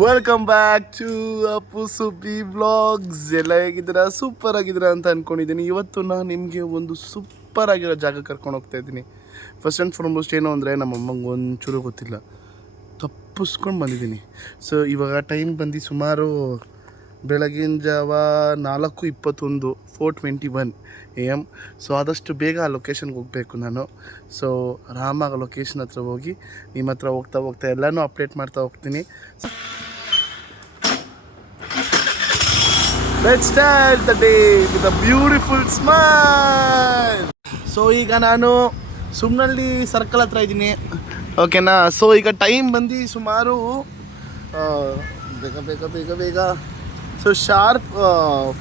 Welcome back to Appu Subbi blogs. ಎಲ್ಲ ಹೇಗಿದ್ದೀರಾ? Super ಆಗಿದ್ದೀರಾ ಅಂತ ಅಂದ್ಕೊಂಡಿದ್ದೀನಿ. ಇವತ್ತು ನಾನು ನಿಮಗೆ ಒಂದು ಸೂಪರ್ ಆಗಿರೋ ಜಾಗ ಕರ್ಕೊಂಡು ಹೋಗ್ತಾ ಇದ್ದೀನಿ. ಫಸ್ಟ್ ಆ್ಯಂಡ್ ಫಾರ್ಮೋಸ್ಟ್ ಏನು ಅಂದರೆ ನಮ್ಮ ಅಮ್ಮಂಗೆ ಒಂಚೂರು ಗೊತ್ತಿಲ್ಲ, ತಪ್ಪಿಸ್ಕೊಂಡು ಬಂದಿದ್ದೀನಿ. ಸೊ ಇವಾಗ ಟೈಮ್ ಬಂದು ಸುಮಾರು ಬೆಳಗಿನ ಜಾವ 4:21 4:21 AM. ಸೊ ಆದಷ್ಟು ಬೇಗ ಆ ಲೊಕೇಶನ್ಗೆ ಹೋಗಬೇಕು ನಾನು. ಸೊ ಆರಾಮಾಗಿ ಲೊಕೇಶನ್ ಹತ್ರ ಹೋಗಿ ನಿಮ್ಮ ಹತ್ರ ಹೋಗ್ತಾ ಎಲ್ಲನೂ ಅಪ್ಡೇಟ್ ಮಾಡ್ತಾ ಹೋಗ್ತೀನಿ. Let's start the day with a beautiful smile. So ಈಗ ನಾನು ಸುಮ್ನಳ್ಳಿ ಸರ್ಕಲ್ ಹತ್ರ ಇದ್ದೀನಿ, ಓಕೆನಾ. ಸೊ ಈಗ ಟೈಮ್ ಬಂದು ಸುಮಾರು ಬೇಗ ಸೊ ಶಾರ್ಪ್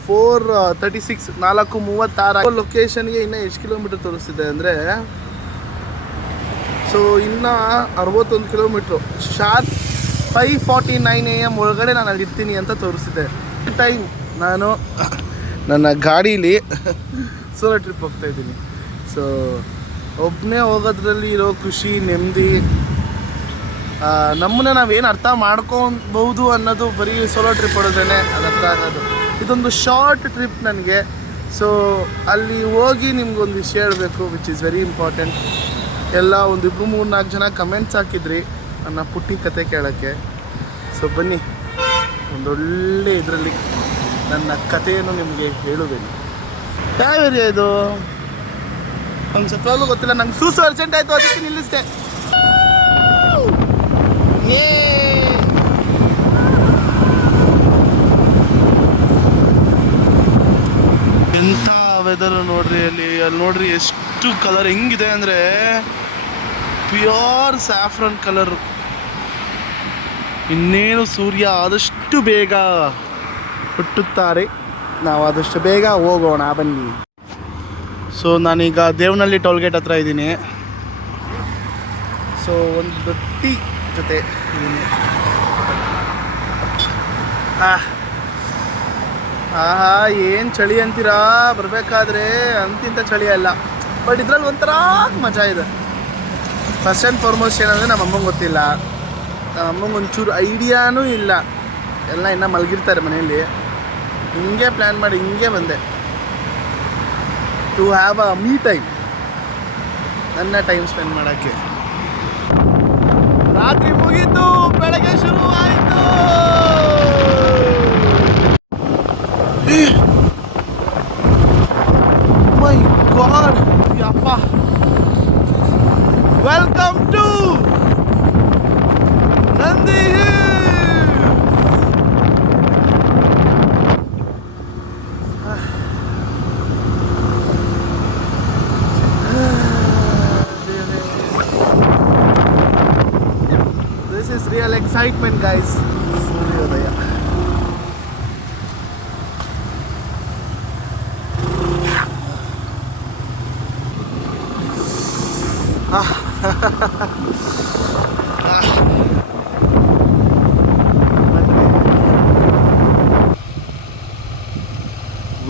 4:36 4:36. ಲೊಕೇಶನ್ಗೆ ಇನ್ನೂ ಎಷ್ಟು ಕಿಲೋಮೀಟ್ರ್ ತೋರಿಸ್ತಿದೆ ಅಂದರೆ, ಸೊ ಇನ್ನೂ 61 ಕಿಲೋಮೀಟ್ರು. ಶಾರ್ಪ್ 5:49 AM ಒಳಗಡೆ ನಾನು ಅಲ್ಲಿ ಇರ್ತೀನಿ ಅಂತ ತೋರಿಸ್ತಿದೆ. ಟೈಮ್ ನಾನು ನನ್ನ ಗಾಡೀಲಿ ಸೋಲೋ ಟ್ರಿಪ್ ಹೋಗ್ತಾಯಿದ್ದೀನಿ. ಸೊ ಒಬ್ಬನೇ ಹೋಗೋದ್ರಲ್ಲಿ ಇರೋ ಖುಷಿ, ನೆಮ್ಮದಿ, ನಮ್ಮನ್ನ ನಾವೇನು ಅರ್ಥ ಮಾಡ್ಕೊಬಹುದು ಅನ್ನೋದು ಬರೀ ಸೋಲೋ ಟ್ರಿಪ್ ಹೊಡೋದ್ರೇ ಅದು ಅರ್ಥ ಆಗೋದು. ಇದೊಂದು ಶಾರ್ಟ್ ಟ್ರಿಪ್ ನನಗೆ. ಸೊ ಅಲ್ಲಿ ಹೋಗಿ ನಿಮ್ಗೊಂದು ವಿಷಯ ಹೇಳಬೇಕು, ವಿಚ್ ಈಸ್ ವೆರಿ ಇಂಪಾರ್ಟೆಂಟ್. ಎಲ್ಲ ಒಂದು 2-3-4 ಜನ ಕಮೆಂಟ್ಸ್ ಹಾಕಿದ್ರಿ ನನ್ನ ಪುಟ್ಟಿ ಕತೆ ಕೇಳೋಕ್ಕೆ. ಸೊ ಬನ್ನಿ, ಒಂದೊಳ್ಳೆ ಇದರಲ್ಲಿ ನನ್ನ ಕಥೆಯನ್ನು ನಿಮಗೆ ಹೇಳುವೇನು. ಯಾವ ಏರಿಯಾ ಇದು? ನಂಗೆ ಸತ್ವಾಗ್ಲೂ ಗೊತ್ತಿಲ್ಲ. ನಂಗೆ ಸೂಸು ಅರ್ಜೆಂಟ್ ಆಯಿತು, ಅದಕ್ಕೆ ನಿಲ್ಲಿಸಿದೆ. ಎಂಥ ವೆದರು ನೋಡ್ರಿ. ಅಲ್ಲಿ ನೋಡ್ರಿ ಎಷ್ಟು ಕಲರ್ ಹೆಂಗಿದೆ ಅಂದರೆ ಪ್ಯೂರ್ ಸ್ಯಾಫ್ರನ್ ಕಲರ್. ಇನ್ನೇನು ಸೂರ್ಯ ಆದಷ್ಟು ಬೇಗ ಹುಟ್ಟುತ್ತಾರೆ, ನಾವು ಆದಷ್ಟು ಬೇಗ ಹೋಗೋಣ ಬನ್ನಿ. ಸೊ ನಾನೀಗ ದೇವನಹಳ್ಳಿ ಟೋಲ್ಗೇಟ್ ಹತ್ರ ಇದ್ದೀನಿ. ಸೊ ಒಂದು ಟೀ ಜೊತೆ ಇದ್ದೀನಿ. ಆಹಾ ಏನು ಚಳಿ ಅಂತೀರಾ, ಬರಬೇಕಾದ್ರೆ ಅಂತಿಂತ ಚಳಿ ಅಲ್ಲ, ಬಟ್ ಇದ್ರಲ್ಲಿ ಒಂಥರ ಮಜಾ ಇದೆ. ಫಸ್ಟ್ ಆ್ಯಂಡ್ ಫಾರ್ಮೋಸ್ಟ್ ಏನಂದರೆ ನಮ್ಮ ಅಮ್ಮಂಗೆ ಗೊತ್ತಿಲ್ಲ, ನಮ್ಮ ಅಮ್ಮಂಗೆ ಒಂಚೂರು ಐಡಿಯಾನೂ ಇಲ್ಲ. ಎಲ್ಲ ಇನ್ನೂ ಮಲಗಿರ್ತಾರೆ ಮನೆಯಲ್ಲಿ. ಹಿಂಗೆ ಪ್ಲ್ಯಾನ್ ಮಾಡಿ ಹಿಂಗೆ ಬಂದೆ to have a me time, ನನ್ನ ಟೈಮ್ ಸ್ಪೆಂಡ್ ಮಾಡೋಕ್ಕೆ. ರಾತ್ರಿ ಮುಗೀತು, ಬೆಳಗ್ಗೆ ಶುರು ಆಯಿತು. ಮೈ ಗಾಡ್, ಯಪ್ಪ. Welcome to Nandi Hills. This is real excitement, guys. Suryodaya.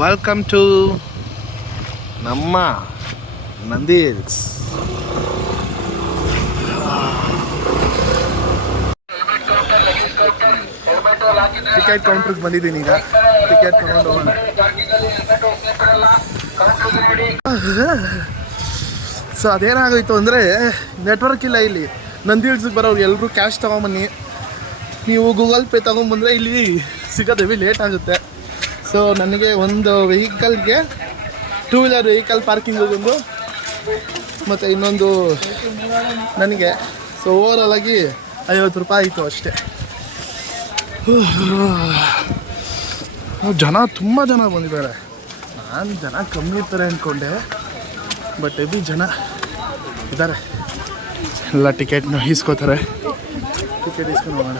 Welcome to ನಮ್ಮ ನಂದಿ ಹಿಲ್ಸ್. ಟಿಕೆಟ್ ಕೌಂಟ್ರಿಗೆ ಬಂದಿದ್ದೀನಿ. ಈಗ ಟಿಕೆಟ್ ತಗೊಂಡು ಹೋಗೋಣ. ಸೊ ಅದೇನಾಗೋಯ್ತು ಅಂದರೆ, ನೆಟ್ವರ್ಕ್ ಇಲ್ಲ ಇಲ್ಲಿ. ನಂದಿ ಹಿಲ್ಸ್ಗೆ ಬರೋರು ಎಲ್ಲರೂ ಕ್ಯಾಶ್ ತೊಗೊಂಬನ್ನಿ, ನೀವು ಗೂಗಲ್ ಪೇ ತೊಗೊಂಬಂದರೆ ಇಲ್ಲಿ ಸಿಗೋದು ಹೆವಿ ಲೇಟ್ ಆಗುತ್ತೆ. ಸೊ ನನಗೆ ಒಂದು ವೆಹಿಕಲ್ಗೆ 2 ವೀಲರ್ ವೆಹಿಕಲ್ ಪಾರ್ಕಿಂಗಿಗೊಂದು ಮತ್ತು ಇನ್ನೊಂದು ನನಗೆ. ಸೊ ಓವರಾಲಾಗಿ 50 ರೂಪಾಯಿ ಆಯಿತು ಅಷ್ಟೇ. ಜನ ತುಂಬ ಜನ ಬಂದಿದ್ದಾರೆ. ನಾನು ಜನ ಕಮ್ಮಿ ಇರ್ತಾರೆ ಅಂದ್ಕೊಂಡೆ, ಬಟ್ ಹೆವಿ ಜನ ಇದ್ದಾರೆ. ಎಲ್ಲ ಟಿಕೆಟ್ನ ಇಸ್ಕೋತಾರೆ. ಟಿಕೆಟ್ ಇಸ್ಕೊಂಡು ಹೋಗೋಣ.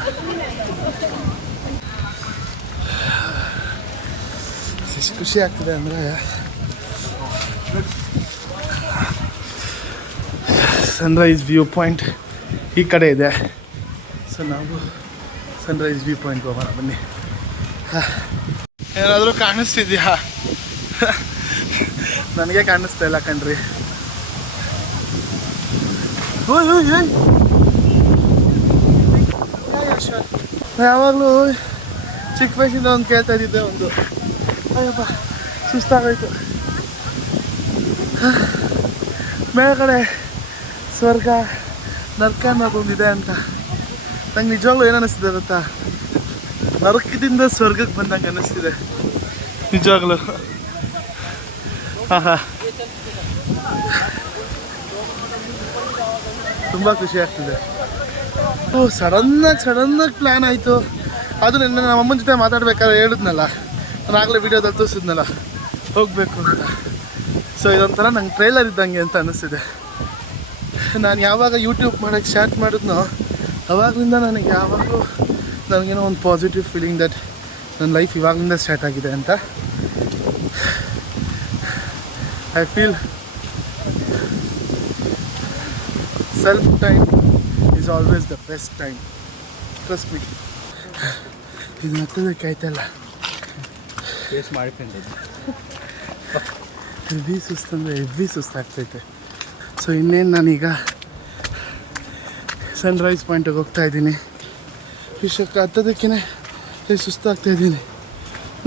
ಎಷ್ಟು ಖುಷಿ ಆಗ್ತಿದೆ ಅಂದರೆ, ಸನ್ರೈಸ್ ವ್ಯೂ ಪಾಯಿಂಟ್ ಈ ಕಡೆ ಇದೆ. ಸೊ ನಾವು ಸನ್ರೈಸ್ ವ್ಯೂ ಪಾಯಿಂಟ್ಗೆ ಹೋಗೋಣ ಬನ್ನಿ. ಏನಾದರೂ ಕಾಣಿಸ್ತಿದ್ಯಾ? ನನಗೆ ಕಾಣಿಸ್ತಾ ಇಲ್ಲ ಕಣ್ರಿ. ಓಯ್ ಓಯ್ ಓಯ್, ಯಾವಾಗಲೂ ಚಿಕ್ಕ ವಯಸ್ಸಿಂದ ಒಂದು ಕೇಳ್ತಾ ಇದ್ದಿದ್ದೆ ಒಂದು, ಅಯ್ಯಪ್ಪ ಸುಸ್ತಾಗೋಯ್ತು, ಮೇಲ್ಗಡೆ ಸ್ವರ್ಗ ನರ್ಕ ಅನ್ನೋದೊಂದಿದೆ ಅಂತ. ನಂಗೆ ನಿಜವಾಗ್ಲೂ ಏನು ಅನ್ನಿಸ್ತಿದೆ ಗೊತ್ತಾ, ನರಕದಿಂದ ಸ್ವರ್ಗಕ್ಕೆ ಬಂದಂಗೆ ಅನ್ನಿಸ್ತಿದೆ ನಿಜವಾಗ್ಲೂ. ಹಾಂ ಹಾಂ, ತುಂಬ ಖುಷಿ ಆಗ್ತಿದೆ. ಸಡನ್ನಾಗಿ ಪ್ಲ್ಯಾನ್ ಆಯಿತು. ಅದು ನನ್ನ ನಮ್ಮಮ್ಮನ ಜೊತೆ ಮಾತಾಡ್ಬೇಕಾದ್ರೆ ಹೇಳಿದ್ನಲ್ಲ, ನಾನು ಆಗಲೇ ವೀಡಿಯೋದಲ್ಲಿ ತೋರಿಸಿದ್ನಲ್ಲ ಹೋಗಬೇಕು ಅಂತ. ಸೊ ಇದೊಂಥರ ನಂಗೆ ಟ್ರೈಲರ್ ಇದ್ದಂಗೆ ಅಂತ ಅನ್ನಿಸ್ತಿದೆ. ನಾನು ಯಾವಾಗ ಯೂಟ್ಯೂಬ್ ಮಾಡೋಕ್ಕೆ ಸ್ಟಾರ್ಟ್ ಮಾಡಿದ್ನೋ ಅವಾಗಲಿಂದ ನನಗೇನೋ ಒಂದು ಪಾಸಿಟಿವ್ ಫೀಲಿಂಗ್ ದಟ್ ನನ್ನ ಲೈಫ್ ಇವಾಗಲಿಂದ ಸ್ಟಾರ್ಟ್ ಆಗಿದೆ ಅಂತ. I feel self time is always the best time, trust me. ಇದು ಹತ್ತೋದಕ್ಕೆ ಆಯ್ತಲ್ಲ, ಟೇಸ್ಟ್ ಮಾಡ್ಕೊಂಡಿದ್ದು ಹೆವಿ ಸುಸ್ತಾಗ್ತೈತೆ. ಸೊ ಇನ್ನೇನು ನಾನೀಗ ಸನ್ರೈಸ್ ಪಾಯಿಂಟಿಗೆ ಹೋಗ್ತಾ ಇದ್ದೀನಿ. ವಿಷಯಕ್ಕೆ ಹತ್ತೋದಕ್ಕೇ ಸುಸ್ತಾಗ್ತಾಯಿದ್ದೀನಿ.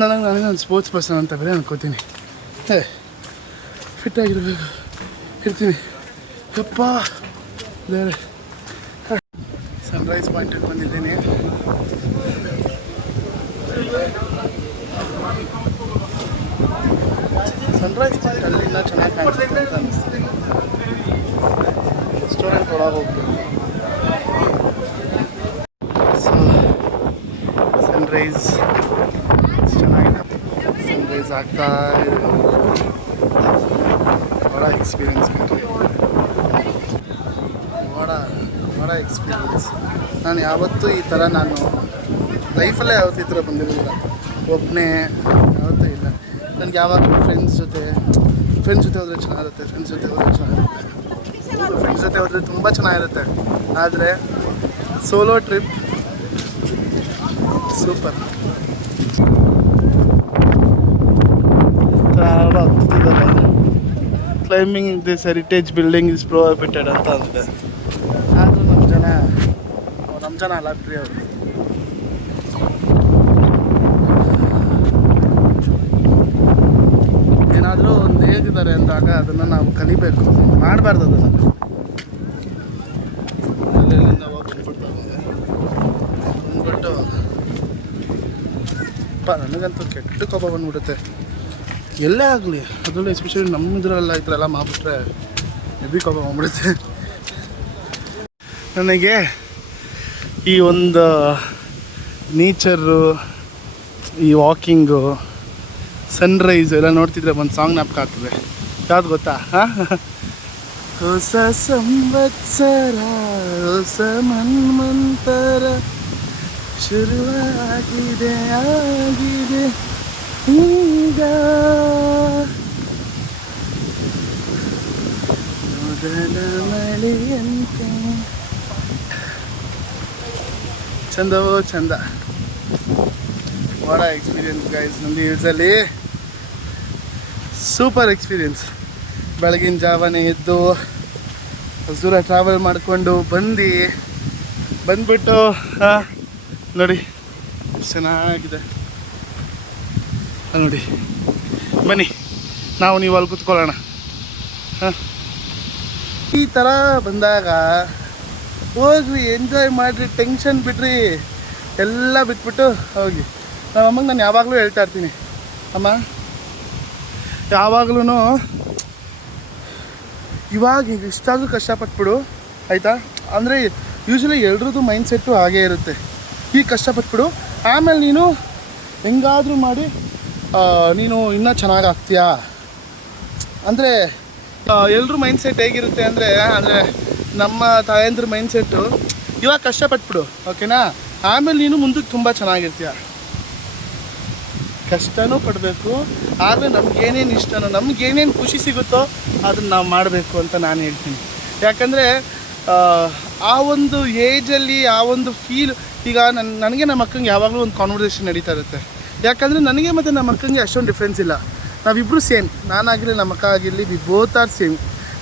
ನಾನೇ ಒಂದು ಸ್ಪೋರ್ಟ್ಸ್ ಪರ್ಸನ್ ಅಂತ ಬೇರೆ ಅನ್ಕೋತೀನಿ. ಫಿಟ್ಟಾಗಿರ್ಬೇಕು, ಇರ್ತೀನಿ. ಯಪ್ಪ ಬೇರೆ ಸನ್ರೈಸ್ ಪಾಯಿಂಟಿಗೆ ಬಂದಿದ್ದೀನಿ. ಸನ್ರೈಸ್ ಪಾಯಿಂಟ್ ಅಲ್ಲಿಂದ ಚೆನ್ನಾಗಿ ಕಾಣಿಸುತ್ತೆ ಅಂತ ಅನ್ನಿಸ್ತೀನಿ. ರೆಸ್ಟೋರೆಂಟ್ ಒಳಗೆ ಹೋಗ್ಬೇಕು. ಸೊ ಸನ್ರೈಸ್ ಚೆನ್ನಾಗಿದೆ, ಸನ್ರೈಸ್ ಆಗ್ತಾ ಇದೆ. ಬಡ ಎಕ್ಸ್ಪೀರಿಯನ್ಸ್ ಬಡ ಎಕ್ಸ್ಪೀರಿಯನ್ಸ್. ನಾನು ಯಾವತ್ತೂ ಈ ಥರ ಲೈಫಲ್ಲೇ ಯಾವತ್ತೂ ಈ ಥರ ಬಂದಿರಲಿಲ್ಲ. ಒಬ್ಬನೇ ಯಾವತ್ತೂ ಇಲ್ಲ. ನನಗೆ ಯಾವಾಗ ಫ್ರೆಂಡ್ಸ್ ಜೊತೆ ಹೋದರೆ ಚೆನ್ನಾಗಿರುತ್ತೆ, ಫ್ರೆಂಡ್ಸ್ ಜೊತೆ ಹೋದರೆ ತುಂಬ ಚೆನ್ನಾಗಿರುತ್ತೆ. ಆದರೆ solo trip super. Climbing this heritage building is prohibited ಅಂತ ಅಂದಿದೆ. ಆದರೂ ನಮ್ಮ ಜನ ಅಲ್ಲ ಬಿಡ್ರಿ ಅವರು. ಏನಾದರೂ ಒಂದು ಹೇಗಿದ್ದಾರೆ ಅಂದಾಗ ಅದನ್ನು ನಾವು ಕಲಿಬೇಕು, ಮಾಡಬಾರ್ದು. ಅದನ್ನು ಅಲ್ಲಿಂದ ಬಂದ್ಬಿಟ್ಟು ನನಗಂತೂ ಕೆಟ್ಟ ಕೋಪ ಬಂದ್ಬಿಡುತ್ತೆ. ಎಲ್ಲೇ ಆಗಲಿ, ಅದರಲ್ಲೂ ಎಸ್ಪೆಷಲಿ ನಮ್ಮ ಇದರಲ್ಲ ಈ ಥರ ಎಲ್ಲ ಮಾಡಿಬಿಟ್ರೆ ಹೆವಿ ಕೋಪ ಬಂದ್ಬಿಡುತ್ತೆ ನನಗೆ. ಈ ಒಂದು ನೇಚರು, ಈ ವಾಕಿಂಗು, ಸನ್ರೈಸ್ ಎಲ್ಲ ನೋಡ್ತಿದ್ರೆ ಒಂದು ಸಾಂಗ್ ಜ್ಞಾಪಕ ಆಗ್ತದೆ. ಯಾವ್ದು ಗೊತ್ತಾ? ಹೊಸ ಸಂವತ್ಸರ, ಹೊಸ ಮನ್ವಂತರ ಶುರುವಾಗಿದೆ ಈಗ, ಮೊದಲ ಮಳೆಯಂತೆ. ಚಂದವೋ ಚಂದ. What experience guys. ನಂದಿ ಹಿಲ್ಸಲ್ಲಿ ಸೂಪರ್ ಎಕ್ಸ್ಪೀರಿಯನ್ಸ್. ಬೆಳಗಿನ ಜಾವನೇ ಎದ್ದು ದೂರ ಟ್ರಾವೆಲ್ ಮಾಡಿಕೊಂಡು ಬಂದ್ಬಿಟ್ಟು ನೋಡಿ ಚೆನ್ನಾಗಿದೆ ನೋಡಿ. ಬನ್ನಿ ನೀವು ಅಲ್ಲಿ ಕೂತ್ಕೊಳ್ಳೋಣ. ಈ ಥರ ಬಂದಾಗ ಹೋಗ್ರಿ, ಎಂಜಾಯ್ ಮಾಡಿರಿ, ಟೆನ್ಷನ್ ಬಿಡ್ರಿ, ಎಲ್ಲ ಬಿಟ್ಬಿಟ್ಟು ಹೋಗಿ. ನಮ್ಮ ಅಮ್ಮಗೆ ನಾನು ಯಾವಾಗಲೂ ಹೇಳ್ತಾ ಇರ್ತೀನಿ, ಅಮ್ಮ ಯಾವಾಗಲೂ ಇವಾಗ ಇಷ್ಟಾದರೂ ಕಷ್ಟಪಟ್ಬಿಡು ಆಯಿತಾ. ಅಂದರೆ ಯೂಶ್ವಲಿ ಎಲ್ರದ್ದು ಮೈಂಡ್ಸೆಟ್ಟು ಹಾಗೇ ಇರುತ್ತೆ. ಈಗ ಕಷ್ಟಪಟ್ಬಿಡು, ಆಮೇಲೆ ನೀನು ಹೆಂಗಾದರೂ ಮಾಡಿ ನೀನು ಇನ್ನೂ ಚೆನ್ನಾಗಾಗ್ತೀಯಾ. ಅಂದರೆ ಎಲ್ರ ಮೈಂಡ್ಸೆಟ್ ಹೇಗಿರುತ್ತೆ ಅಂದರೆ ನಮ್ಮ ತಾಯಂದ್ರ ಮೈಂಡ್ಸೆಟ್ಟು ಇವಾಗ ಕಷ್ಟಪಟ್ಬಿಡು, ಓಕೆನಾ, ಆಮೇಲೆ ನೀನು ಮುಂದಕ್ಕೆ ತುಂಬ ಚೆನ್ನಾಗಿರ್ತೀಯ. ಕಷ್ಟನೂ ಪಡಬೇಕು, ಆದರೆ ನಮಗೇನೇನು ಇಷ್ಟನೋ, ನಮಗೇನೇನು ಖುಷಿ ಸಿಗುತ್ತೋ ಅದನ್ನು ನಾವು ಮಾಡಬೇಕು ಅಂತ ನಾನು ಹೇಳ್ತೀನಿ. ಯಾಕಂದರೆ ಆ ಒಂದು ಏಜಲ್ಲಿ ಆ ಒಂದು ಫೀಲ್. ಈಗ ನನಗೆ ನಮ್ಮ ಅಕ್ಕಂಗೆ ಯಾವಾಗಲೂ ಒಂದು ಕಾನ್ವರ್ಸೇಷನ್ ನಡೀತಾ ಇರುತ್ತೆ. ಯಾಕಂದರೆ ನನಗೆ ಮತ್ತು ನಮ್ಮ ಅಕ್ಕಂಗೆ ಅಷ್ಟೊಂದು ಡಿಫ್ರೆನ್ಸ್ ಇಲ್ಲ. ನಾವಿಬ್ಬರು ಸೇಮ್, ನಾನಾಗಿರಲಿ ನಮ್ಮ ಅಕ್ಕ ಆಗಿರಲಿ, ವಿ ಬೋತ್ ಆರ್ ಸೇಮ್.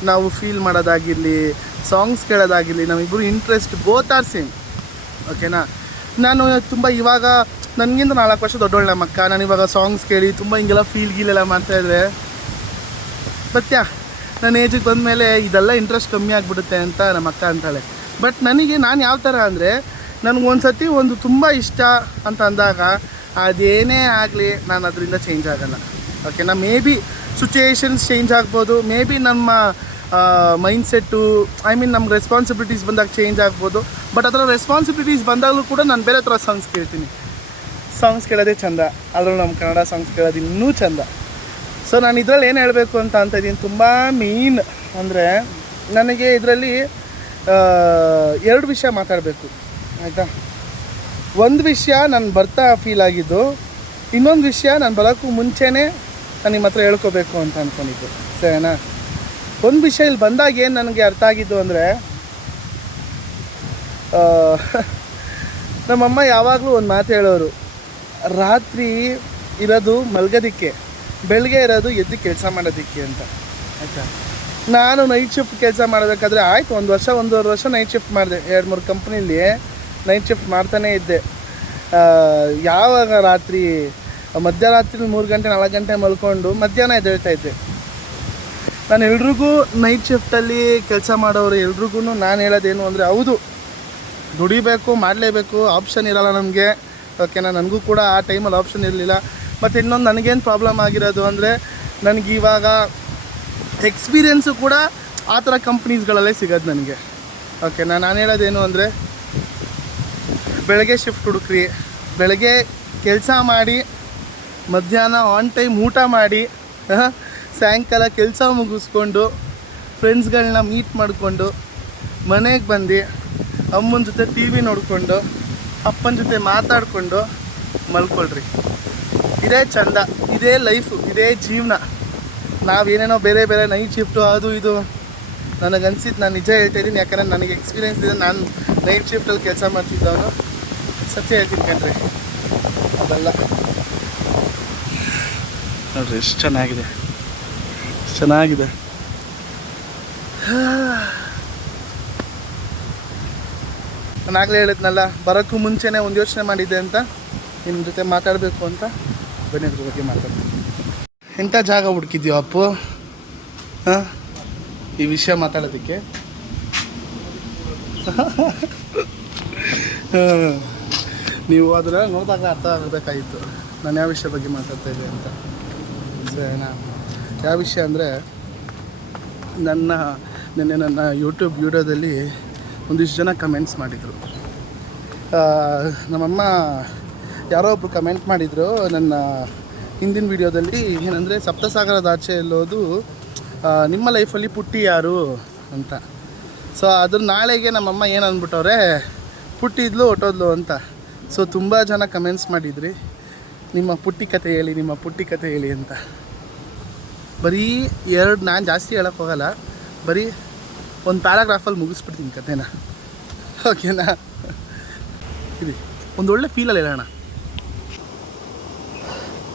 ನಾವು ಫೀಲ್ ಮಾಡೋದಾಗಿರಲಿ, ಸಾಂಗ್ಸ್ ಕೇಳೋದಾಗಿರಲಿ, ನಾವಿಬ್ಬರು ಇಂಟ್ರೆಸ್ಟ್ ಬೋತ್ ಆರ್ ಸೇಮ್, ಓಕೆನಾ. ನಾನು ತುಂಬ ಇವಾಗ ನನಗಿಂತ 4 ವರ್ಷ ದೊಡ್ಡವಳು ನಮ್ಮ ಅಕ್ಕ. ನಾನು ಇವಾಗ ಸಾಂಗ್ಸ್ ಕೇಳಿ ತುಂಬ ಹಿಂಗೆಲ್ಲ ಗೀಲೆಲ್ಲ ಮಾಡ್ತಾಯಿದ್ರೆ ಸತ್ಯ ನನ್ನ ಏಜಿಗೆ ಬಂದಮೇಲೆ ಇದೆಲ್ಲ ಇಂಟ್ರೆಸ್ಟ್ ಕಮ್ಮಿ ಆಗಿಬಿಡುತ್ತೆ ಅಂತ ನಮ್ಮ ಅಕ್ಕ ಅಂತಾಳೆ. ಬಟ್ ನನಗೆ ನಾನು ಯಾವ ಥರ ಅಂದರೆ ನನಗೊಂದು ಸತಿ ಒಂದು ತುಂಬ ಇಷ್ಟ ಅಂತ ಅಂದಾಗ ಅದೇನೇ ಆಗಲಿ ನಾನು ಅದರಿಂದ ಚೇಂಜ್ ಆಗೋಲ್ಲ. ಓಕೆನಾ, ಮೇ ಬಿ ಸಿಚುಯೇಷನ್ಸ್ ಚೇಂಜ್ ಆಗ್ಬೋದು, ಮೇ ಬಿ ನಮ್ಮ ಮೈಂಡ್ಸೆಟ್ಟು ನಮ್ಗೆ ರೆಸ್ಪಾನ್ಸಿಬಿಲಿಟೀಸ್ ಬಂದಾಗ ಚೇಂಜ್ ಆಗ್ಬೋದು. ಬಟ್ ಅದರ ರೆಸ್ಪಾನ್ಸಿಬಿಲಿಟೀಸ್ ಬಂದಾಗಲೂ ಕೂಡ ನಾನು ಬೇರೆ ಥರ ಸಾಂಗ್ಸ್ ಕೇಳ್ತೀನಿ. ಸಾಂಗ್ಸ್ ಕೇಳೋದೇ ಚೆಂದ, ಅದರಲ್ಲೂ ನಮ್ಮ ಕನ್ನಡ ಸಾಂಗ್ಸ್ ಕೇಳೋದು ಇನ್ನೂ ಚೆಂದ. ಸೊ ನಾನು ಇದರಲ್ಲಿ ಏನು ಹೇಳಬೇಕು ಅಂತ ಇದ್ದೀನಿ, ತುಂಬ ಮೇಯ್ನ್ ಅಂದರೆ ನನಗೆ ಇದರಲ್ಲಿ 2 ವಿಷಯ ಮಾತಾಡಬೇಕು ಆಯಿತಾ. ಒಂದು ವಿಷಯ ನಾನು ಬರ್ತಾ ಫೀಲ್ ಆಗಿದ್ದು, ಇನ್ನೊಂದು ವಿಷಯ ನಾನು ಬರೋಕ್ಕೂ ಮುಂಚೆನೇ ನಾನು ನಿಮ್ಮ ಹತ್ರ ಹೇಳ್ಕೋಬೇಕು ಅಂತ ಅಂದ್ಕೊಂಡಿದ್ದು. ಸರಿನಾ? ಒಂದು ವಿಷಯ ಇಲ್ಲಿ ಬಂದಾಗ ಏನು ನನಗೆ ಅರ್ಥ ಆಗಿದ್ದು ಅಂದರೆ, ನಮ್ಮಮ್ಮ ಯಾವಾಗಲೂ ಒಂದು ಮಾತು ಹೇಳೋರು, ರಾತ್ರಿ ಇರೋದು ಮಲ್ಗೋದಕ್ಕೆ, ಬೆಳಗ್ಗೆ ಇರೋದು ಎದ್ದು ಕೆಲಸ ಮಾಡೋದಕ್ಕೆ ಅಂತ. ಆಯಿತಾ, ನಾನು ನೈಟ್ ಶಿಫ್ಟ್ ಕೆಲಸ ಮಾಡಬೇಕಾದ್ರೆ ಆಯಿತು 1-1.5 ವರ್ಷ ನೈಟ್ ಶಿಫ್ಟ್ ಮಾಡಿದೆ. 2-3 ಕಂಪ್ನೀಲಿ ನೈಟ್ ಶಿಫ್ಟ್ ಮಾಡ್ತಾನೇ ಇದ್ದೆ. ಯಾವಾಗ ರಾತ್ರಿ ಮಧ್ಯರಾತ್ರಿ 3 ಗಂಟೆ 4 ಗಂಟೆ ಮಲ್ಕೊಂಡು ಮಧ್ಯಾಹ್ನ ಎದ್ದೇಳ್ತಾ ಇದ್ದೆ. ನಾನು ಎಲ್ರಿಗೂ ನೈಟ್ ಶಿಫ್ಟಲ್ಲಿ ಕೆಲಸ ಮಾಡೋರು ಎಲ್ರಿಗೂ ನಾನು ಹೇಳೋದೇನು ಅಂದರೆ, ಹೌದು ದುಡಿಬೇಕು, ಮಾಡಲೇಬೇಕು, ಆಪ್ಷನ್ ಇರೋಲ್ಲ ನಮಗೆ. ಓಕೆನಾ, ನನಗೂ ಕೂಡ ಆ ಟೈಮಲ್ಲಿ ಆಪ್ಷನ್ ಇರಲಿಲ್ಲ. ಮತ್ತು ಇನ್ನೊಂದು ನನಗೇನು ಪ್ರಾಬ್ಲಮ್ ಆಗಿರೋದು ಅಂದರೆ, ನನಗಿವಾಗ ಎಕ್ಸ್ಪೀರಿಯೆನ್ಸು ಕೂಡ ಆ ಥರ ಕಂಪ್ನೀಸ್ಗಳಲ್ಲೇ ಸಿಗೋದು ನನಗೆ. ಓಕೆನಾ, ನಾನು ಹೇಳೋದೇನು ಅಂದರೆ, ಬೆಳಗ್ಗೆ ಶಿಫ್ಟ್ ಹುಡುಕ್ರಿ, ಬೆಳಗ್ಗೆ ಕೆಲಸ ಮಾಡಿ, ಮಧ್ಯಾಹ್ನ ಆನ್ ಟೈಮ್ ಊಟ ಮಾಡಿ, ಸಾಯಂಕಾಲ ಕೆಲಸ ಮುಗಿಸ್ಕೊಂಡು ಫ್ರೆಂಡ್ಸ್ಗಳನ್ನ ಮೀಟ್ ಮಾಡಿಕೊಂಡು ಮನೆಗೆ ಬಂದು ಅಮ್ಮನ ಜೊತೆ ಟಿ ವಿ ನೋಡಿಕೊಂಡು ಅಪ್ಪನ ಜೊತೆ ಮಾತಾಡಿಕೊಂಡು ಮಲ್ಕೊಳ್ರಿ. ಇದೇ ಚಂದ, ಇದೇ ಲೈಫು, ಇದೇ ಜೀವನ. ನಾವೇನೇನೋ ಬೇರೆ ಬೇರೆ ನೈಟ್ ಶಿಫ್ಟು ಅದು ಇದು ನನಗನ್ಸಿದ್ದು ನಾನು ನಿಜ ಹೇಳ್ತಾಯಿದ್ದೀನಿ. ಯಾಕಂದರೆ ನನಗೆ ಎಕ್ಸ್ಪೀರಿಯೆನ್ಸ್ ಇದೆ, ನಾನು ನೈಟ್ ಶಿಫ್ಟಲ್ಲಿ ಕೆಲಸ ಮಾಡ್ತಿದ್ದವನು. ಸತ್ಯ ಹೇಳ್ತೀನಿ ಕಣ್ರಿ, ಅದಲ್ಲ. ನೋಡ್ರಿ ಎಷ್ಟು ಚೆನ್ನಾಗಿದೆ, ಚೆನ್ನಾಗಿದೆ. ನಾನಾಗಲೇ ಹೇಳಿದ್ನಲ್ಲ, ಬರೋಕ್ಕೂ ಮುಂಚೆನೇ ಒಂದು ಯೋಚನೆ ಮಾಡಿದ್ದೆ ಅಂತ, ನಿಮ್ಮ ಜೊತೆ ಮಾತಾಡಬೇಕು ಅಂತ. ಬನ್ನಿ ಅದ್ರ ಬಗ್ಗೆ ಮಾತಾಡ್ತೀನಿ. ಎಂಥ ಜಾಗ ಹುಡುಕಿದ್ಯೋ ಅಪ್ಪು ಈ ವಿಷಯ ಮಾತಾಡೋದಕ್ಕೆ? ನೀವು ಅದರ ನೋಡಿದಾಗ ಅರ್ಥ ಆಗಬೇಕಾಗಿತ್ತು ನಾನು ಯಾವ ವಿಷಯ ಬಗ್ಗೆ ಮಾತಾಡ್ತಾಯಿದ್ದೆ ಅಂತ. ಸರಿನಾ? ಯಾವ ವಿಷಯ ಅಂದರೆ, ನಿನ್ನೆ ನನ್ನ ಯೂಟ್ಯೂಬ್ ವೀಡಿಯೋದಲ್ಲಿ ಒಂದಿಷ್ಟು ಜನ ಕಮೆಂಟ್ಸ್ ಮಾಡಿದರು. ನಮ್ಮಮ್ಮ ಯಾರೋ ಒಬ್ಬರು ಕಮೆಂಟ್ ಮಾಡಿದರು ನನ್ನ ಹಿಂದಿನ ವೀಡಿಯೋದಲ್ಲಿ, ಏನಂದರೆ ಸಪ್ತಸಾಗರದ ಆಚೆ ಎಲ್ಲೋದು ನಿಮ್ಮ ಲೈಫಲ್ಲಿ ಪುಟ್ಟಿ ಯಾರು ಅಂತ. ಸೊ ಅದ್ರ ನಾಳೆಗೆ ನಮ್ಮಮ್ಮ ಏನು ಅಂದ್ಬಿಟ್ಟವ್ರೆ, ಪುಟ್ಟಿದ್ಲು ಹೊಟ್ಟೋದ್ಲು ಅಂತ. ಸೊ ತುಂಬ ಜನ ಕಮೆಂಟ್ಸ್ ಮಾಡಿದ್ರಿ, ನಿಮ್ಮ ಪುಟ್ಟಿ ಕತೆ ಹೇಳಿ, ನಿಮ್ಮ ಪುಟ್ಟಿ ಕತೆ ಹೇಳಿ ಅಂತ. ಬರೀ ನಾನು ಜಾಸ್ತಿ ಹೇಳೋಕ್ಕೆ ಹೋಗಲ್ಲ, ಬರೀ ಒಂದು ಪ್ಯಾರಾಗ್ರಾಫಲ್ಲಿ ಮುಗಿಸ್ಬಿಡ್ತೀನಿ ಕತೆನ. ಓಕೆನಾ? ಇದು ಒಂದೊಳ್ಳೆ ಫೀಲಲ್ಲಿ ಹೇಳೋಣ.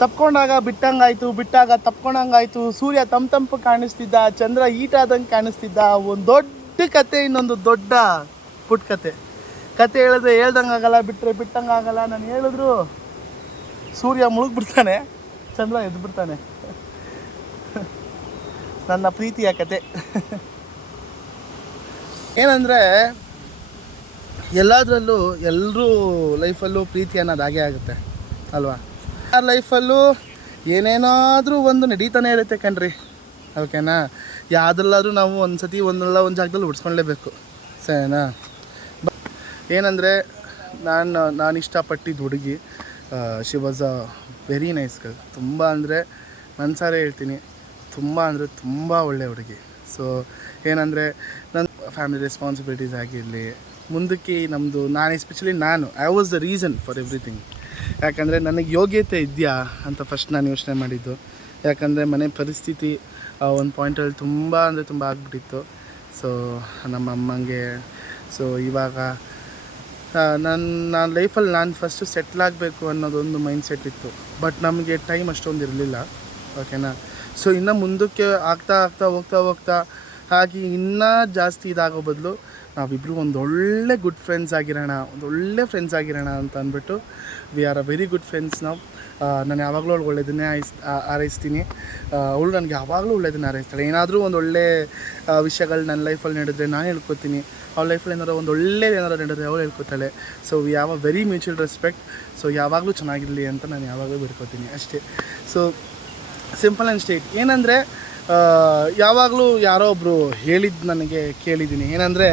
ತಪ್ಕೊಂಡಾಗ ಬಿಟ್ಟಂಗಾಯ್ತು, ಬಿಟ್ಟಾಗ ತಪ್ಕೊಂಡಂಗಾಯ್ತು, ಸೂರ್ಯ ತಂಪು ಕಾಣಿಸ್ತಿದ್ದ, ಚಂದ್ರ ಈಟಾದಂಗೆ ಕಾಣಿಸ್ತಿದ್ದ. ಒಂದು ದೊಡ್ಡ ಕತೆ, ಇನ್ನೊಂದು ದೊಡ್ಡ ಪುಟ್ಟ ಕತೆ ಹೇಳಿದ್ರೆ ಹೇಳ್ದಂಗೆ ಆಗಲ್ಲ, ಬಿಟ್ಟರೆ ಬಿಟ್ಟಂಗೆ ಆಗಲ್ಲ. ನಾನು ಹೇಳಿದ್ರು ಸೂರ್ಯ ಮುಳುಗ್ಬಿಡ್ತಾನೆ, ಚಂದ್ರ ಎದ್ಬಿಡ್ತಾನೆ. ನನ್ನ ಪ್ರೀತಿಯ ಕತೆ ಏನಂದರೆ, ಎಲ್ಲದರಲ್ಲೂ ಎಲ್ಲರೂ ಲೈಫಲ್ಲೂ ಪ್ರೀತಿ ಅನ್ನೋದು ಹಾಗೇ ಆಗುತ್ತೆ ಅಲ್ವಾ? ಯಾರ ಲೈಫಲ್ಲೂ ಏನೇನಾದರೂ ಒಂದು ನಡೀತಾನೆ ಇರುತ್ತೆ ಕಣ್ರಿ. ಓಕೆನಾ? ಯಾವುದ್ರಲ್ಲಾದ್ರೂ ನಾವು ಒಂದು ಸತಿ ಒಂದಲ್ಲ ಒಂದು ಜಾಗದಲ್ಲಿ ಉಡ್ಸ್ಕೊಳ್ಳೇಬೇಕು. ಸರಿನಾ? ಏನಂದರೆ, ನಾನು ಇಷ್ಟಪಟ್ಟಿದ್ದು ಹುಡುಗಿ, she was a very nice girl. ತುಂಬ ಅಂದರೆ ಮನ್ಸಾರೆ ಹೇಳ್ತೀನಿ, ತುಂಬ ಅಂದರೆ ತುಂಬ ಒಳ್ಳೆ ಹುಡುಗಿ. ಸೊ ಏನಂದರೆ, ನನ್ನ ಫ್ಯಾಮಿಲಿ ರೆಸ್ಪಾನ್ಸಿಬಿಲಿಟೀಸ್ ಆಗಿರಲಿ, ಮುಂದಕ್ಕೆ ನಮ್ಮದು especially I was the reason for everything. ಯಾಕಂದರೆ ನನಗೆ ಯೋಗ್ಯತೆ ಇದೆಯಾ ಅಂತ ಫಸ್ಟ್ ನಾನು ಯೋಚನೆ ಮಾಡಿದ್ದು. ಯಾಕಂದರೆ ಮನೆ ಪರಿಸ್ಥಿತಿ ಒಂದು ಪಾಯಿಂಟಲ್ಲಿ ತುಂಬ ಅಂದರೆ ತುಂಬ ಆಗಿಬಿಟ್ಟಿತ್ತು. ಸೊ ನಮ್ಮ ಅಮ್ಮಂಗೆ, ಸೊ ಇವಾಗ ನನ್ನ ಲೈಫಲ್ಲಿ ನಾನು ಫಸ್ಟು ಸೆಟ್ಲಾಗಬೇಕು ಅನ್ನೋದೊಂದು ಮೈಂಡ್ಸೆಟ್ ಇತ್ತು. ಬಟ್ ನಮಗೆ ಟೈಮ್ ಅಷ್ಟೊಂದು ಇರಲಿಲ್ಲ. ಓಕೆನಾ? ಸೊ ಇನ್ನು ಮುಂದಕ್ಕೆ ಆಗ್ತಾ ಹೋಗ್ತಾ ಹಾಗೆ ಇನ್ನೂ ಜಾಸ್ತಿ ಇದಾಗೋ ಬದಲು ನಾವಿಬ್ಬರು ಒಂದೊಳ್ಳೆ ಗುಡ್ ಫ್ರೆಂಡ್ಸ್ ಆಗಿರೋಣ, ಒಂದೊಳ್ಳೆ ಫ್ರೆಂಡ್ಸ್ ಆಗಿರೋಣ ಅಂತ ಅಂದ್ಬಿಟ್ಟು we are a very good friends ನಾವು. ನಾನು ಯಾವಾಗಲೂ ಅವಳು ಒಳ್ಳೆಯದನ್ನೇ ಹಾರೈಸ್ತೀನಿ, ಅವಳು ನನಗೆ ಯಾವಾಗಲೂ ಒಳ್ಳೆಯದನ್ನೇ ಹಾರೈಸ್ತಾಳೆ. ಏನಾದರೂ ಒಂದು ಒಳ್ಳೆ ವಿಷಯಗಳು ನನ್ನ ಲೈಫಲ್ಲಿ ನಡೆದ್ರೆ ನಾನು ಹೇಳ್ಕೊತೀನಿ, ಅವಳ ಲೈಫಲ್ಲಿ ಏನಾರು ಒಂದು ಏನಾರು ನಡೆದ್ರೆ ಅವಳು ಹೇಳ್ಕೊತಾಳೆ. So we have a very mutual respect. So ಯಾವಾಗಲೂ ಚೆನ್ನಾಗಿರಲಿ ಅಂತ ನಾನು ಯಾವಾಗಲೂ ಬಿಡ್ಕೊತೀನಿ ಅಷ್ಟೇ. So simple and straight. ಏನಂದರೆ ಯಾವಾಗಲೂ ಯಾರೋ ಒಬ್ಬರು ಹೇಳಿದ್ದು ನನಗೆ ಕೇಳಿದ್ದೀನಿ, ಏನಂದರೆ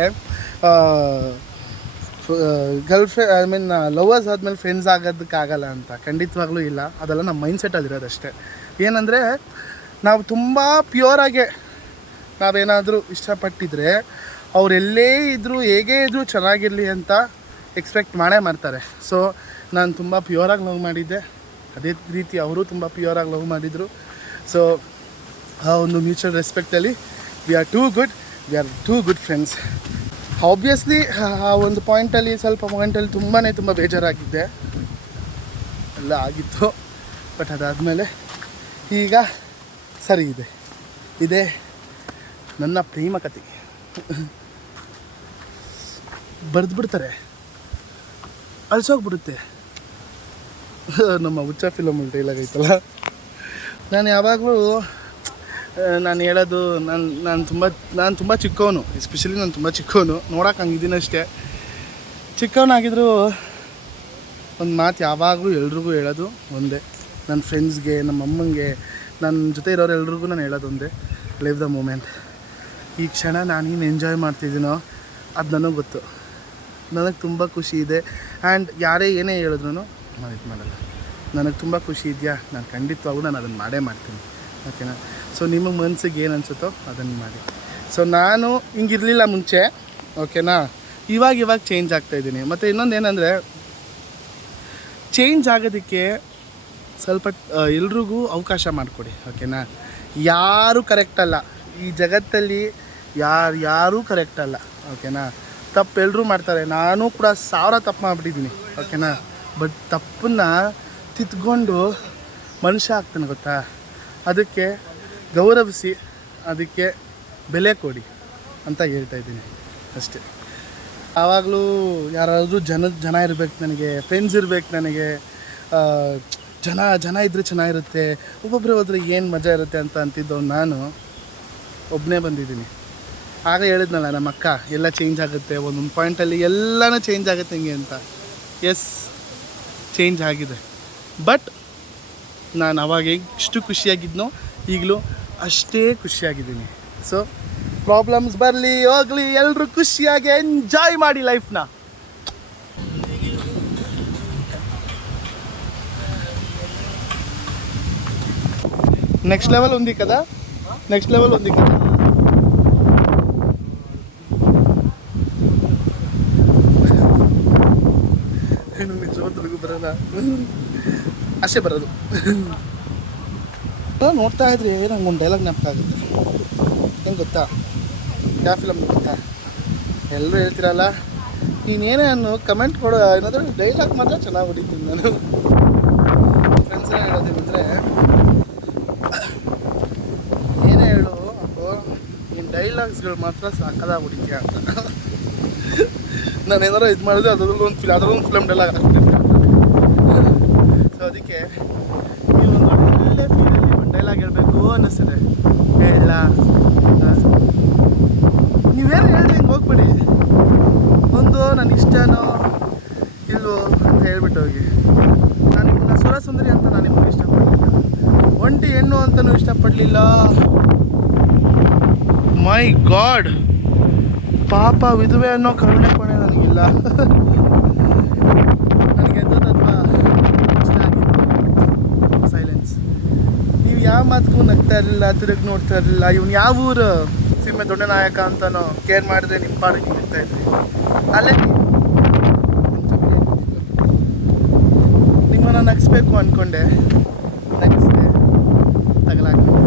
ಲವರ್ಸ್ ಆದಮೇಲೆ ಫ್ರೆಂಡ್ಸ್ ಆಗೋದಕ್ಕಾಗಲ್ಲ ಅಂತ. ಖಂಡಿತವಾಗ್ಲೂ ಇಲ್ಲ, ಅದೆಲ್ಲ ನಮ್ಮ ಮೈಂಡ್ಸೆಟ್ಟಲ್ಲಿರೋದಷ್ಟೇ. ಏನಂದರೆ ನಾವು ತುಂಬ ಪ್ಯೂರಾಗೆ ನಾವೇನಾದರೂ ಇಷ್ಟಪಟ್ಟಿದ್ರೆ ಅವ್ರು ಎಲ್ಲೇ ಇದ್ದರೂ ಹೇಗೇ ಇದ್ದರೂ ಚೆನ್ನಾಗಿರಲಿ ಅಂತ ಎಕ್ಸ್ಪೆಕ್ಟ್ ಮಾಡೇ ಮಾಡ್ತಾರೆ. ಸೊ ನಾನು ತುಂಬ ಪ್ಯೂರಾಗಿ ಲವ್ ಮಾಡಿದ್ದೆ, ಅದೇ ರೀತಿ ಅವರು ತುಂಬ ಪ್ಯೂರಾಗಿ ಲವ್ ಮಾಡಿದರು. ಸೊ ಆ ಒಂದು ಮ್ಯೂಚುವಲ್ ರೆಸ್ಪೆಕ್ಟಲ್ಲಿ we are two good friends. Obviously ಆ ಒಂದು ಸ್ವಲ್ಪ ಪಾಯಿಂಟಲ್ಲಿ ತುಂಬ ಬೇಜಾರಾಗಿದ್ದೆ, ಎಲ್ಲ ಆಗಿತ್ತು. ಬಟ್ ಅದಾದಮೇಲೆ ಈಗ ಸರಿ ಇದೆ. ಇದೇ ನನ್ನ ಪ್ರೇಮ ಕಥೆ. ಬರೆದ್ಬಿಡ್ತಾರೆ, ಅಳಿಸೋಗ್ಬಿಡುತ್ತೆ. ನಮ್ಮ ಹುಚ್ಚ ಫಿಲಮಲ್ಲಿ ಡೈಲಾಗ್ ಐತಲ್ಲ, ನಾನು ಯಾವಾಗಲೂ ನಾನು ಹೇಳೋದು, ನಾನು ತುಂಬ ಚಿಕ್ಕವನು, ಎಸ್ಪೆಷಲಿ ನಾನು ತುಂಬ ಚಿಕ್ಕವನು, ನೋಡೋಕೆ ಹಂಗಿದ್ದೀನಿ ಅಷ್ಟೇ. ಚಿಕ್ಕವನಾಗಿದ್ದರೂ ಒಂದು ಮಾತು ಯಾವಾಗಲೂ ಎಲ್ರಿಗೂ ಹೇಳೋದು ಒಂದೇ, ನನ್ನ ಫ್ರೆಂಡ್ಸ್ಗೆ, ನಮ್ಮ ಅಮ್ಮಂಗೆ, ನನ್ನ ಜೊತೆ ಇರೋರು ಎಲ್ರಿಗೂ ನಾನು ಹೇಳೋದು ಒಂದೇ, ಲೈವ್ ದ ಮೂಮೆಂಟ್. ಈ ಕ್ಷಣ ನಾನೇನು ಎಂಜಾಯ್ ಮಾಡ್ತಿದ್ದೀನೋ ಅದು ನನಗೆ ಗೊತ್ತು, ನನಗೆ ತುಂಬ ಖುಷಿ ಇದೆ. ಆ್ಯಂಡ್ ಯಾರೇ ಏನೇ ಹೇಳಿದ್ರು ನಾನು ಇದು ಮಾಡಲ್ಲ. ನನಗೆ ತುಂಬ ಖುಷಿ ಇದೆಯಾ, ನಾನು ಖಂಡಿತವಾಗೂ ನಾನು ಅದನ್ನು ಮಾಡೇ ಮಾಡ್ತೀನಿ, ಓಕೆನಾ. ಸೊ ನಿಮಗೆ ಮನಸ್ಸಿಗೆ ಏನು ಅನಿಸುತ್ತೋ ಅದನ್ನು ಮಾಡಿ. ಸೊ ನಾನು ಹಿಂಗಿರಲಿಲ್ಲ ಮುಂಚೆ, ಓಕೆನಾ. ಇವಾಗ ಚೇಂಜ್ ಆಗ್ತಾಯಿದ್ದೀನಿ. ಮತ್ತು ಇನ್ನೊಂದು ಏನಂದರೆ, ಚೇಂಜ್ ಆಗೋದಕ್ಕೆ ಸ್ವಲ್ಪ ಎಲ್ರಿಗೂ ಅವಕಾಶ ಮಾಡಿಕೊಡಿ, ಓಕೆನಾ. ಯಾರೂ ಕರೆಕ್ಟಲ್ಲ ಈ ಜಗತ್ತಲ್ಲಿ, ಯಾರೂ ಕರೆಕ್ಟಲ್ಲ, ಓಕೆನಾ. ತಪ್ಪು ಎಲ್ಲರೂ ಮಾಡ್ತಾರೆ, ನಾನು ಕೂಡ 1000 ತಪ್ಪು ಮಾಡಿಬಿಟ್ಟಿದ್ದೀನಿ, ಓಕೆನಾ. ಬಟ್ ತಪ್ಪನ್ನು ತಿದ್ಕೊಂಡು ಮನುಷ್ಯ ಆಗ್ತಾನೆ, ಗೊತ್ತಾ. ಅದಕ್ಕೆ ಗೌರವಿಸಿ, ಅದಕ್ಕೆ ಬೆಲೆ ಕೊಡಿ ಅಂತ ಹೇಳ್ತಾಯಿದ್ದೀನಿ ಅಷ್ಟೇ. ಆವಾಗಲೂ ಯಾರಾದರೂ ಜನ ಇರಬೇಕು ನನಗೆ, ಫ್ರೆಂಡ್ಸ್ ಇರಬೇಕು ನನಗೆ, ಜನ ಇದ್ದರೆ ಚೆನ್ನಾಗಿರುತ್ತೆ, ಒಬ್ಬೊಬ್ಬರೇ ಹೋದರೆ ಏನು ಮಜಾ ಇರುತ್ತೆ ಅಂತ ಅಂತಿದ್ದವು ನಾನು ಒಬ್ಬನೇ ಬಂದಿದ್ದೀನಿ. ಆಗ ಹೇಳಿದ್ನಲ್ಲ ನಮ್ಮ ಅಕ್ಕ, ಎಲ್ಲ ಚೇಂಜ್ ಆಗುತ್ತೆ, ಒಂದೊಂದು ಪಾಯಿಂಟಲ್ಲಿ ಎಲ್ಲನೂ ಚೇಂಜ್ ಆಗುತ್ತೆ ಹಿಂಗೆ ಅಂತ. ಎಸ್, ಚೇಂಜ್ ಆಗಿದೆ. ಬಟ್ ನಾನು ಅವಾಗ ಎಷ್ಟು ಖುಷಿಯಾಗಿದ್ನೋ ಈಗಲೂ ಅಷ್ಟೇ ಖುಷಿಯಾಗಿದ್ದೀನಿ. ಸೊ ಪ್ರಾಬ್ಲಮ್ಸ್ ಬರಲಿ ಹೋಗಲಿ, ಎಲ್ಲರೂ ಖುಷಿಯಾಗಿ ಎಂಜಾಯ್ ಮಾಡಿ ಲೈಫ್ನ. నెక్స్ట్ లెవెల్ ఉంది కదా, నెక్స్ట్ లెవెల్ ఉంది కదా. ನಿಜವಾಗ್ಲೂ ಬರೋಲ್ಲ, ಅಷ್ಟೇ ಬರೋದು. ನೋಡ್ತಾ ಇದ್ರಿ ನಂಗೆ ಒಂದು ಡೈಲಾಗ್ ಜ್ಞಾಪಕ ಆಗುತ್ತೆ. ಏನು ಗೊತ್ತಾ, ಯಾವ ಫಿಲಮ್ ಗೊತ್ತಾ? ಎಲ್ಲರೂ ಹೇಳ್ತಿರಲ್ಲ, ನೀನೇನೇ ಅನ್ನು ಕಮೆಂಟ್ ಕೊಡೋ, ಏನಾದರೂ ಡೈಲಾಗ್ ಮಾತ್ರ ಚೆನ್ನಾಗಿ ಹೊಡಿತೀನಿ ನಾನು. ಫ್ರೆಂಡ್ಸ್ ಎಲ್ಲ ಹೇಳೋದೇನೆಂದರೆ, ಏನೇ ಹೇಳು ಅಪ್ಪೋ, ನೀನು ಡೈಲಾಗ್ಸ್ಗಳು ಮಾತ್ರ ಸಾಕಾಗಿ ಹೊಡಿತೀಯ ಅಂತ. ನಾನು ಏನಾರು ಇದು ಮಾಡಿದ್ರೆ ಅದರಲ್ಲೂ ಒಂದು ಫಿಲಮ್ ಡೈಲಾಗ್ ಹಾಕ್ತಿರ್ತೀನಿ. ಸೊ ಅದಕ್ಕೆ ಈ ಒಂದು ಒಳ್ಳೆ ಫೀಲಲ್ಲಿ ಒಂದು ಡೈಲಾಗ್ ಹೇಳಬೇಕು ಅನ್ನಿಸ್ತಿದೆ. ಹೇಳ, ನೀವೇನು ಹೇಳಿ ಹಿಂಗೆ ಹೋಗ್ಬೇಡಿ, ಒಂದು ನನ್ನ ಇಷ್ಟನೋ ಇಲ್ವೋ ಅಂತ ಹೇಳ್ಬಿಟ್ಟು ಹೋಗಿ. ನಾನು ನಿಮ್ಮನ್ನ ಸುರಸುಂದರಿ ಅಂತ ನಾನು ನಿಮ್ಮನ್ನು ಇಷ್ಟಪಡಲಿಲ್ಲ, ಒಂಟಿ ಹೆಣ್ಣು ಅಂತಲೂ ಇಷ್ಟಪಡಲಿಲ್ಲ. ಮೈ ಗಾಡ್, ಪಾಪ ವಿಧವೆ ಅನ್ನೋ ಕರುಣೆ ಕೊನೆ ನನಗಿಲ್ಲ. ನನಗೆ ತತ್ವ ಇಷ್ಟ ಆಗಿತ್ತು ಸೈಲೆನ್ಸ್. ನೀವು ಯಾವ ಮಾತಕ್ಕೂ ನಗ್ತಾ ಇರಲಿಲ್ಲ, ತಿರುಗಿ ನೋಡ್ತಾ ಇರಲಿಲ್ಲ. ಇವನು ಯಾವ ಊರು ಸೀಮೆ ದೊಡ್ಡ ನಾಯಕ ಅಂತನೋ ಕೇರ್ ಮಾಡಿದ್ರೆ ನಿಮ್ಮ ಪಾಡಿಗೆ ಇರ್ತಾ ಇದ್ರಿ. ಅಲ್ಲೇ ನಿಮ್ಮನ್ನು ನಗಿಸ್ಬೇಕು ಅಂದ್ಕೊಂಡೆ, ನಗಿಸಿದೆ, ತಗಲಾಗ್ತದೆ.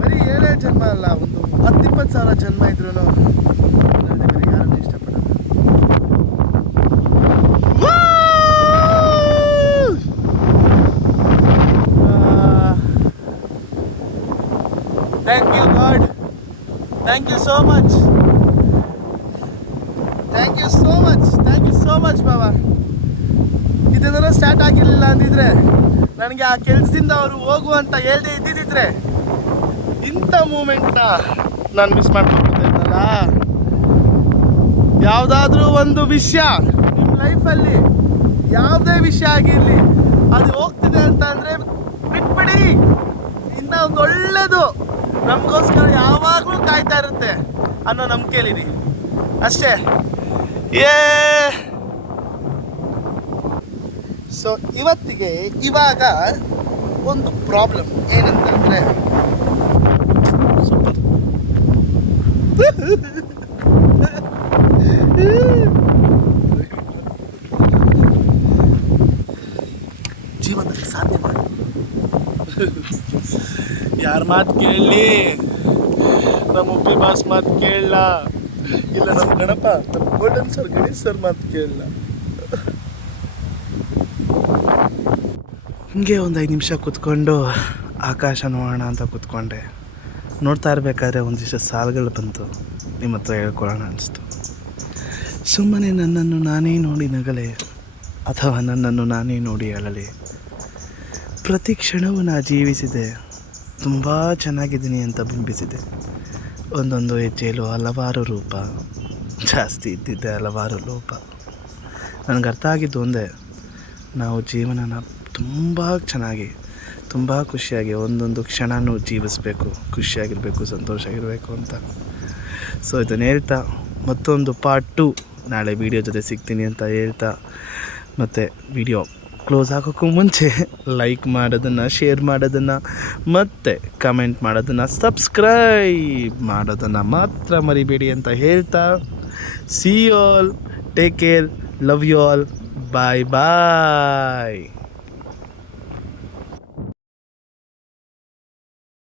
ಬರೀ 7 ಜನ್ಮ ಅಲ್ಲ, ಒಂದು 10-20 ಸಾವಿರ ಜನ್ಮ ಇದ್ರೂ ಯಾರನ್ನು ಇಷ್ಟಪಡೋದು. Thank you god, thank you so much. You so much ಬಾಬಾ. ಇದನ್ನೆಲ್ಲ ಸ್ಟಾರ್ಟ್ ಆಗಿರಲಿಲ್ಲ ಅಂದಿದ್ರೆ, ನನಗೆ ಆ ಕೆಲಸದಿಂದ ಅವರು ಹೋಗು ಅಂತ ಹೇಳ್ದೆ ಇದ್ದಿದ್ದಿದ್ರೆ ಇಂಥ ಮೂಮೆಂಟ್ನ ನಾನು ಮಿಸ್ ಮಾಡ್ಕೊಳ್ತಿದ್ದಲ್ಲ. ಯಾವುದಾದ್ರೂ ಒಂದು ವಿಷಯ ನಿಮ್ಮ ಲೈಫಲ್ಲಿ, ಯಾವುದೇ ವಿಷಯ ಆಗಿರಲಿ, ಅದು ಹೋಗ್ತಿದೆ ಅಂತ ಅಂದರೆ ಬಿಟ್ಬಿಡಿ. ಇನ್ನೂ ಒಂದು ಒಳ್ಳೆಯದು ನಮಗೋಸ್ಕರ ಯಾವಾಗಲೂ ಕಾಯ್ತಾ ಇರುತ್ತೆ ಅನ್ನೋ ನಂಬಿಕೆಲಿರಿ ಅಷ್ಟೇ. ಸೊ ಇವತ್ತಿಗೆ ಇವಾಗ ಒಂದು ಪ್ರಾಬ್ಲಮ್ ಏನಂತಂದರೆ, ಸೂಪರ್ ಜೀವನದಲ್ಲಿ ಸಾಧ್ಯ ಮಾಡಿ ಯಾರ ಮಾತು ಕೇಳಲಿ, ನಮ್ಮ ಉಪ್ಪಿ ಬಾಸ್ ಮಾತು ಕೇಳಲ್ಲ, ಇಲ್ಲ ನಮ್ಮ ಗಣಪ, ನಮ್ಮ ಗೋಲ್ಡನ್ ಸರ್ ಗಣೇಶ್ ಸರ್ ಮಾತು ಕೇಳಲ್ಲ. ಹಿಂಗೆ ಒಂದು 5 ನಿಮಿಷ ಕೂತ್ಕೊಂಡು ಆಕಾಶ ನೋಡೋಣ ಅಂತ ಕೂತ್ಕೊಂಡೆ. ನೋಡ್ತಾ ಇರಬೇಕಾದ್ರೆ ಒಂದಿಷ್ಟು ಸಾಲುಗಳು ಬಂತು, ನಿಮ್ಮ ಹತ್ರ ಹೇಳ್ಕೊಳ್ಳೋಣ ಅನಿಸ್ತು. ಸುಮ್ಮನೆ ನನ್ನನ್ನು ನಾನೇ ನೋಡಿ ನಗಲೆ, ಅಥವಾ ನನ್ನನ್ನು ನಾನೇ ನೋಡಿ ಅಳಲೆ. ಪ್ರತಿ ಕ್ಷಣವೂ ನಾ ಜೀವಿಸಿದೆ, ತುಂಬ ಚೆನ್ನಾಗಿದ್ದೀನಿ ಅಂತ ಬಿಂಬಿಸಿದೆ. ಒಂದೊಂದು ಹೆಜ್ಜೆಯಲ್ಲೂ ಹಲವಾರು ರೂಪ, ಜಾಸ್ತಿ ಇದ್ದಿದ್ದೆ ಹಲವಾರು ಲೋಪ. ನನಗೆ ಅರ್ಥ ಆಗಿದ್ದು ಒಂದೇ, ನಾವು ಜೀವನನ ತುಂಬ ಚೆನ್ನಾಗಿ, ತುಂಬ ಖುಷಿಯಾಗಿ ಒಂದೊಂದು ಕ್ಷಣನೂ ಜೀವಿಸಬೇಕು, ಖುಷಿಯಾಗಿರಬೇಕು, ಸಂತೋಷ ಆಗಿರಬೇಕು ಅಂತ. ಸೊ ಇದನ್ನು ಹೇಳ್ತಾ ಮತ್ತೊಂದು ಪಾರ್ಟ್ 2 ನಾಳೆ ವೀಡಿಯೋ ಜೊತೆ ಸಿಗ್ತೀನಿ ಅಂತ ಹೇಳ್ತಾ, ಮತ್ತು ವಿಡಿಯೋ ಕ್ಲೋಸ್ ಆಗೋಕ್ಕೂ ಮುಂಚೆ ಲೈಕ್ ಮಾಡೋದನ್ನು, ಶೇರ್ ಮಾಡೋದನ್ನು, ಮತ್ತು ಕಮೆಂಟ್ ಮಾಡೋದನ್ನು, ಸಬ್ಸ್ಕ್ರೈಬ್ ಮಾಡೋದನ್ನು ಮಾತ್ರ ಮರಿಬೇಡಿ ಅಂತ ಹೇಳ್ತಾ, see you all, take care, love you all, bye bye.